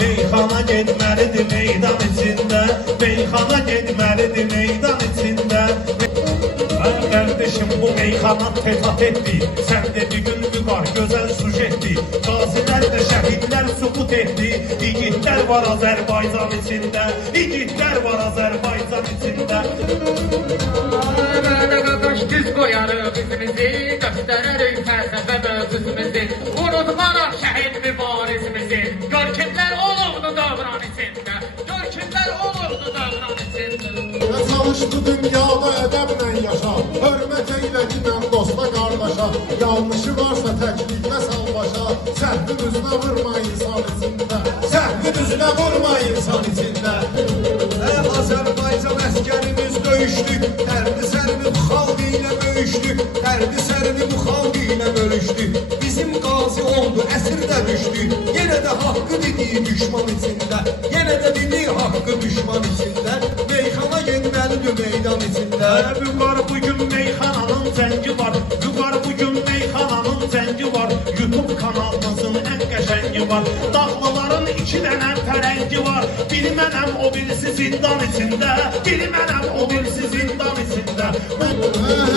Meyxana getməlidir meydan içində, meyxana getməlidir meydan içində. Kardeşim bu meyxana tetatetdi, sən dedi gün var gözəl sujetdi. Qazilər də şəhidlər sübut etdi, igidlər var Azərbaycan içində, igidlər var Azərbaycan içində. Böyle qaqaş düz qoyarıq izimizi, göstərərik fəlsəfə mövzusimizi, unutmaraq şəhid mübarizimizi, görkəmlər olurdu dövran içində, görkəmlər olurdu dövran içində. Çalış bu dünyada ədəblə yaşa, hörmət eylə ginən dosta qardaşa, yanlışı varsa təkliklə sal başa, səhvin üzünə vurma insan içində, səhvin üzünə vurma insan içində. Azərbaycan əskərimiz döyüşdük, dərdi sərimi bu xalq ilə bölüşdük, dərdi sərimi bu xalq ilə bölüşdük. Bizim qazi oldu, əsirdə düşdü, yenə də haqqı dediyi düşman içində, yenə də dediyi haqqı düşman içində. Meyxana getməlidir meydan içində. Vüqar bugün meyxananın zəngi var, Vüqar bugün meyxananın zəngi var, YouTube kanalımızın ən qəşəngi var, dağlıların iki dənə fərəngi var, biri mənəm o birisi zindan içində, biri mənəm o birisi zindan içində.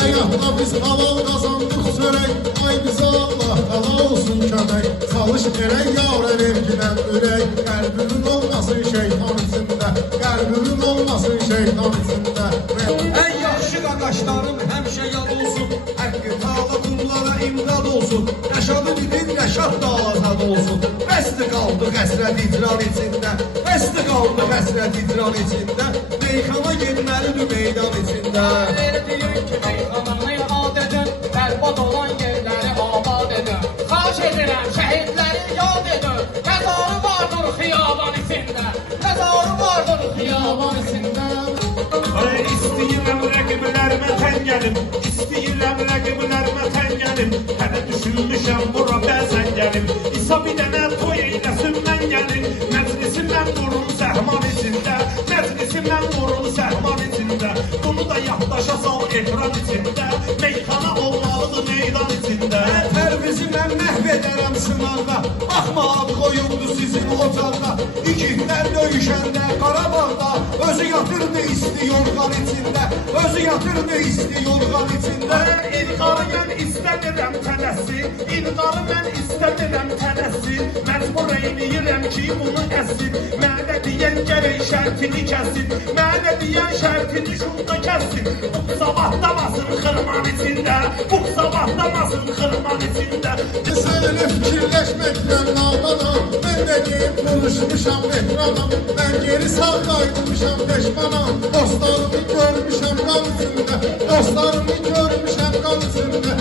Həyatda biz halal qazandıq çörək, ay bizə Allah halal olsun kömək, çalış verək yavra vergilən ürək, qəlbinin olmasın şeytan içində, qəlbinin olmasın şeytan içində. Ən yaxşı qaqaşlarım həmişə yad olsun, həqqi taala bunlara imdad olsun, Rəşadı bilin, Rəşad da azad olsun. Bəsdi qaldı həsrət icran içində, bəsdi qaldı həsrət icran içində, meyxana getməlidir meydan içində. Deyir ki meyxananı yad edin, bərbad olan yerləri abad edin. Xahiş edirəm şəhidləri yad edin, məzarı vardır xiyaban içində, məzarı vardır xiyaban içində. İstəyirəm rəqiblərimə tən gəlim, istəyirəm rəqiblərimə tən gəlim, hələ düşünmüşəm bura bəzən gəlim, İsa bir dənə toy eyləsin mən gəlim, məclisimdən vurun səhman içində, məclisimdən vurun səhman içində, bunu da yaddaşa sal ekran içində, meyxana olmalıdır meydan içində. Tərvizi mən məhv edərəm sınavda, baxma ad qoyuldu sizin ocaqda, igidlər döyüşəndə Qarabağda, özü yatırdı isti yorğan içində, özü yatırdı isti yorğan içində. İlqarı mən istəmirəm tələsi, İlqarı mən istəmirəm tələsi, məcbur eyləyirəm ki bunu əsin, mənə deyən gərək şərtini kəsin, mənə deyən şərtini şurada kəsin, bu sabahdamasın xırman içində, bu sabahdamasın xırman içində. Sənə fikirləşməklə nadanam, mən də deyib konuşmuşam ekranam, mən geri sağ qayıtmışam peşmanam, dostlarımı görmüşəm qan içində, dostlarımı görmüşəm qan içində.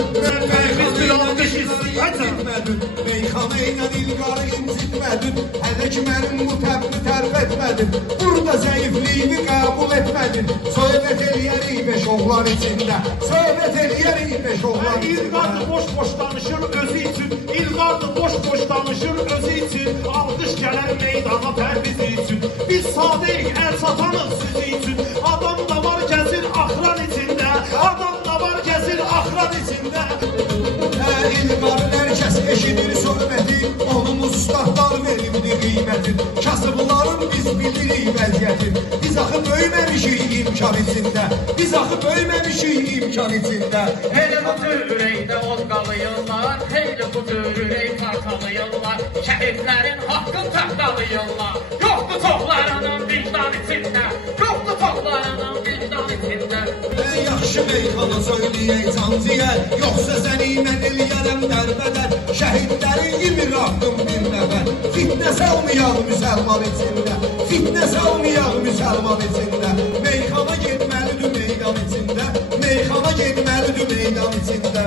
Meyxana ilə İlqarı incitmədin, hələ ki mənim bu təbni tərb etmədin, burada zəifliyimi qəbul etmədin, söhbət eləyərik beş oğlan içində, söhbət eləyərik beş oğlan içində. İlqar da boş-boş danışır özü üçün, İlqar da boş-boş danışır özü üçün, alqış gələr meydana pərvizi üçün, biz sadəyik əl satanız sizi üçün, adam da var gəzir axran içində, adam da var gəzir axran içində. İlqarın hər kəs eşidir söhbəti, onun ustadlar veribdir qiymətin, kasıbların biz bilirik vəziyyətin, biz axı böyüməmişik imkan içində, biz axı böyüməmişik imkan içində. Hele bu tür ürəkdə od qalıyırlar, hele bu tür ürək parçalayırlar, şəhidlərin haqqın taxtalayırlar, yoxdur toxlarının vicdan içində, yoxdur toxlarının vicdan içində. Yaxşı meyxana söyləyək canciyə, yoxsa səni mən eləyərəm dərbədər, şəhidlərin yimir haqqın bir nəfər, fitnə salmayaq müsəlman içində, fitnə salmayaq müsəlman içində, meyxana getməlidir meydan içində, meyxana getməlidir meydan içində.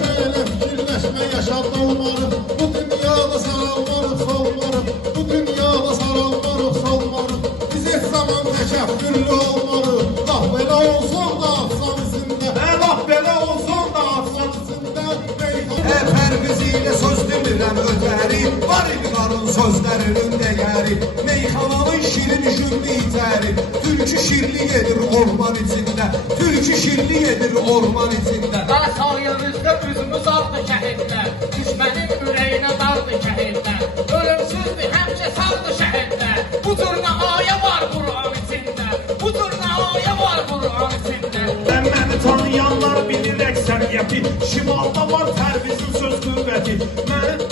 Sənə fikirləşmə yaşamda olmarıq, bu dünyada saralmarıq, solmarıq, bu dünyada saralmarıq, solmarıq, biz heç zaman təkəbbürlü olmarıq, laf belə olsun da afsan içində, laf belə olsun da afsan içində, Pərvizi ilə söz demirəm ötəri, var İlqarın sözlərinin dəyəri, meyxananın şirin şürlü itəri, tülkü şirli yedir orman içində, tülkü şirli yedir orman içində. Sayımızda üzümüz aldı şəhidlər, düşmənin ürəyinə Mən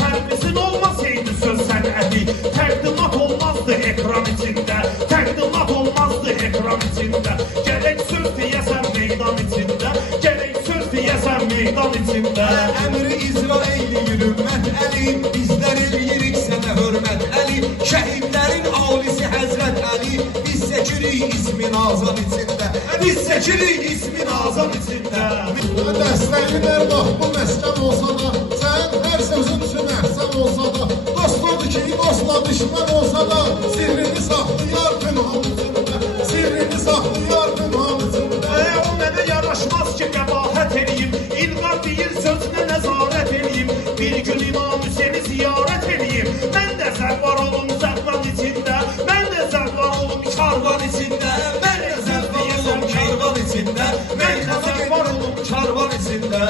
fərqlisin olmasaydı söz sənəti, təqdimat olmazdı ekran içində, təqdimat olmazdı ekran içində. Gərək söz deyəsən meydan içində, gərək söz deyəsən meydan içində. Əmri icra eyləyir ümmət Əli, bizlər eləyirik sənə hörmət Əli, şəhidlərin alisi Həzrət Əli, biz çəkirik ismin azam içində, biz çəkirik ismin azam içində. Dəstəklər bax bu məskən olsa da, sən hər sözün üçün əhsən olsa da, dostodur ki, dostla düşmən olsa da, sirrini saxlayar pünhan içində, sirrini saxlayar pünhan içində. O mənə yaraşmaz ki, qəbahət eləyim, İlqar deyir sözünə nəzarət eləyim, bir gün İmam Hüseyni ziyarət eləyim. Mən də zəvvar olum zəvvan içində, mən də zəvvar olum karvan içində, mən də zəvvar olum karvan içində, mən də zəvvar olum karvan içində.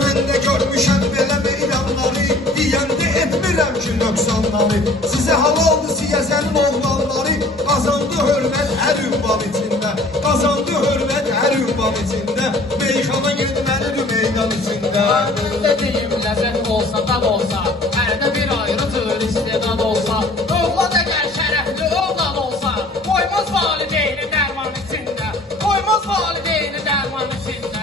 Mən də görmüşəm belə meydanları, deyəndə etmirəm ki nöqsanları. Sizə halaldır siyəzənin oğlanları, qazandı hörmət hər ünvan içində, qazandı hörmət hər ünvan içində, meyxana getməlidir meydan içində. Ardında deyim ləzzət olsa, dad olsa, hərdə bir ayrı tür istedad olsa, oğla da gəl şərəfli oğlan olsa, qoymaz valideyni dərman içində, qoymaz valideyni dərman içində.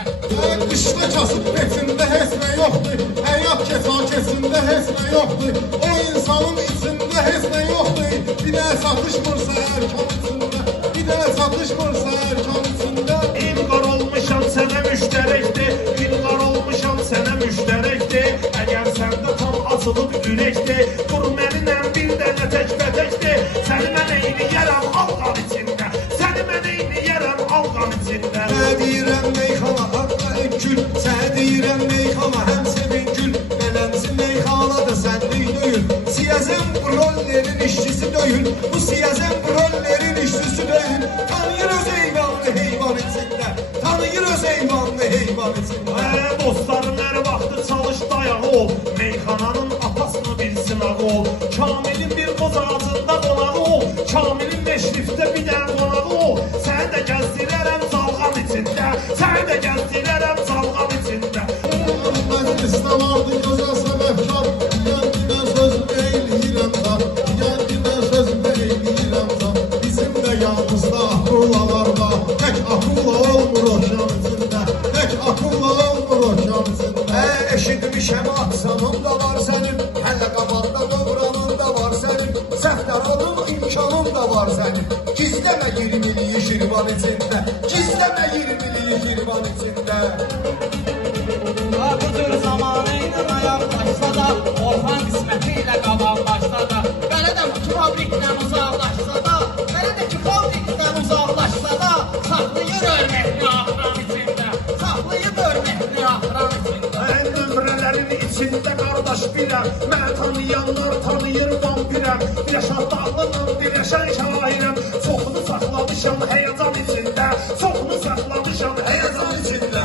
Qışda kasıb peçində heç nə yoxdur, həyat keçində heç nə yoxdur, o insanın içində heç nə yoxdur, bir də satışmırsa erkan içində, bir də satışmırsa erkan içində. İlqar olmuşam sənə müştərəkdir, İlqar olmuşam sənə müştərəkdir. Əgər səndə tam açılıb ürəkdir, dur mənimlə bir dənə təkbətəkdir. Səni mən eyniyərəm alqan içində, səni mən eyniyərəm alqan içində. Sənə deyirəm meyxana haqqa gül, sənə deyirəm meyxana həm sevin gül, beləmsi meyxana da sənlik döyül. Siyəzən bu rollerin işçisi döyül, bu siyəzən bu rollerin işçisi döyül. Tanıyır öz eyvanlı heyvan içində, tanıyır öz eyvanlı heyvan içində. Dostların hər vaxtı çalış dayağı ol, meyxananın atasını bilsin ağı ol. Kamilin bir qoz ağacında qonağı ol, Kamilin meşrifdə bir dənə qonağı ol. Səni də gəzdirərəm salğan içində, səni də gəzdirərəm salğan içində. Məclisdə vardı gözəl səbəbkar, yəndidən sözümü eyləyirəm da, yəndidən sözümü eyləyirəm da, bizim də yanımızda akulalar var, tək akula olmur o şam içində, tək akula olmur o şam içində. Eşitmişəm aksanın da var sənin, hələ qabaqda dövranın da var sənin, səfdaralın imkanın da var sənin. Gizləmə 20'liyi şirvan içində, gizləmə 20'liyi şirvan içində. Bu tür zamanı ilə ayaqlaşsa da, orhan qisməti ilə qabanlaşsa da, belə də bu fabrikdən uzaqlaşsa da, belə də ki fabrikdən uzaqlaşsa da, saxlayır örməkli ahram içində, saxlayır örməkli ahram içində. Nömrələrin içində qardaş birəm, mən tanıyanlar tanıyır vampirəm, bir şahdağlının bir şairəm, çoxunu saxlamışam həyəcan içində, çoxunu saxlamışam həyəcan içində.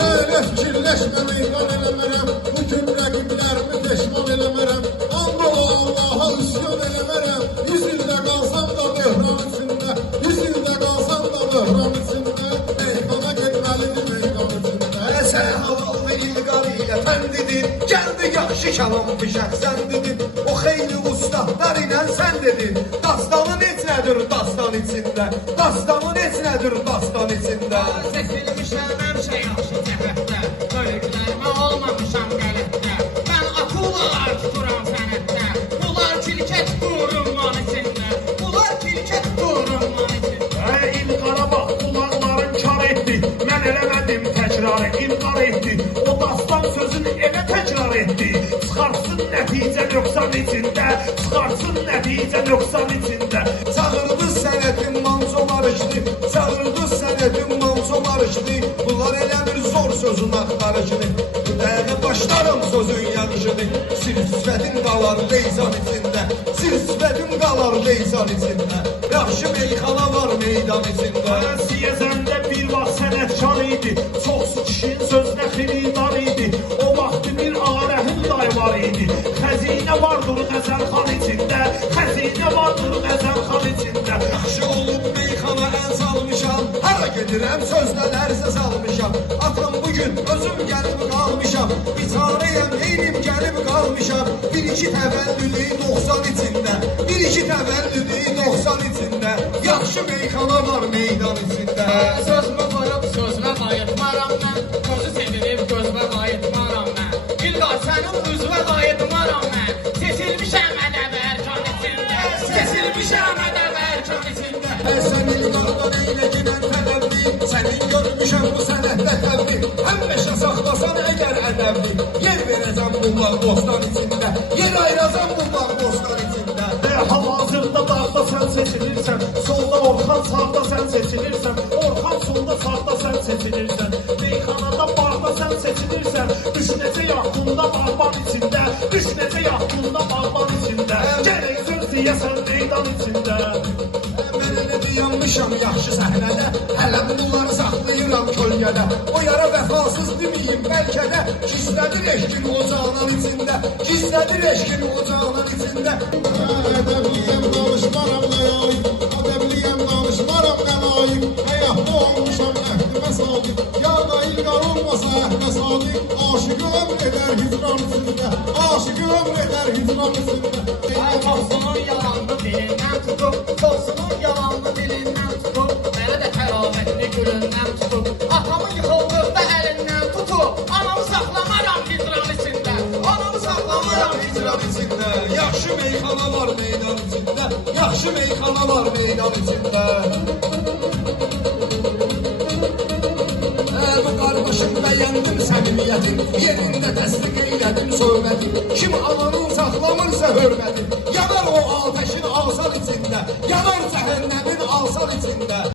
Sənə fikirləşmə meydan eləmərəm, bütün rəqiblərimi peşman eləmərəm, and ola Allaha üsyan eləmərəm, 100 ildə qalsam da böhran içində, 100 ildə qalsam da böhran içində, meyxana getməlidir meydan içində. Sən halallı ilqar ilə fəndidin, gəldi yaxşı kəlamı şəxsən dedin, o xeyli ustadlar ilə sən dedin, dastanın heç nədir dastan içində, dastanın heç nədir dastan içində. Seçilmişəm həmşə yaxşı cəhətdə, bölüklərmə olmamışam qələtdə, mən akulalar tuturam sənətdə, bunlar kilkət durumman içində, bunlar kilkət durumman içində. İlqara bax qulaqların kar etdi, mən eləmədim təkrarı, İlqar etdi, o dastan sözünü elə təkrar etdi, çıxarsın nəticə nöqsan içində, çıxarsın nəticə nöqsan içində. Çağırdı sənətin manzolarışdı, çağırdı sənətin manzolarışdı, bunlar elə bir zor sözün axtarışdı, dəyə başlarım sözün yanışıdı, sir-sifətin qalar leysan içində, sir-sifətin qalar leysan içində, yaxşı meyxana var meydan içində. Siyəzəndə bir vaxt sənətkar idi, çoxsu kişinin sözünə xiridar idi, o vaxtı bir ağarəhim day var idi, xəzinə vardır Qəzəlxan içində, xəzinə vardır Qəzəlxan içində. Yaxşı olub meyxana əl salmışam, hara gedirəm sözlə lərsə salmışam, atam bugün özüm gəlib qalmışam, bizarəyəm, eynim gəlib qalmışam. Bir iki təvəllüdü 90 içində, bir iki təvəllüdü 90 içində. Yaxşı meyxana var meydan içində. Sözümü vurub sözümə qayıtmaram mən. Gözü sevinib gözümə qayıtmaram mən. İlqar sənin üzvə qayıtmaram mən. Seçilmişəm ədəb ərkan içində. Seçilmişəm ədəb ərkan içində. Sən ilqardan eyləginən tələbli, sənin görmüşəm bu sənətdə təvli. Həmişə saxlasan əgər ədəbli, yer verəcəm bunlar dostlar içində. Yer ayıracam bunlar dostlar içində. Hal-hazırda dağda sən seçilirsən, solda Orxan, sağda sən seçilirsən, Orxan solda, sağda sən seçilirsən, meyxanada, barda sən seçilirsən, düşnəcə yaxında bağban içində, düşnəcə yaxında bağban içində, gərək söz deyəsən meydan içində. Mən elə dayanmışam yaxşı səhnədə, hələ bunları saxlayıram kölgədə. O yara vəfasız deməyim bəlkə də, gizlədir eşkin ocağının içində, gizlədir eşkin ocağının içində. Ədəbliyəm danışmaram nəy, ədəbliyəm danışmaram nəy. Həyatda olmuşam əhdimə sadiq, ya da ilqar olmasa əhdimə sadiq. Aşıqı ömr edər hicran içində, aşıqı ömr edər hicran içində. Ay dostunun yalanını dilindən tutub, dostunun yalanını dilindən tutub, mənə də təravətini gülündən tutub, atamı yıxıldıqda əlindən tutub, anamı saxlamaram hicran içində, anamı saxlamaram Hicran içində, yaxşı meyxana var meydan içində, yaxşı meyxana var meydan içində. Bu qardaşım bəyəndim səmimiyyətim, yerində təsdiq eylədim söhbətim. Kim ananın saxlamırsa hörmətim, yanar o atəşin alsan içində, yanar cəhənnəmin alsan içində.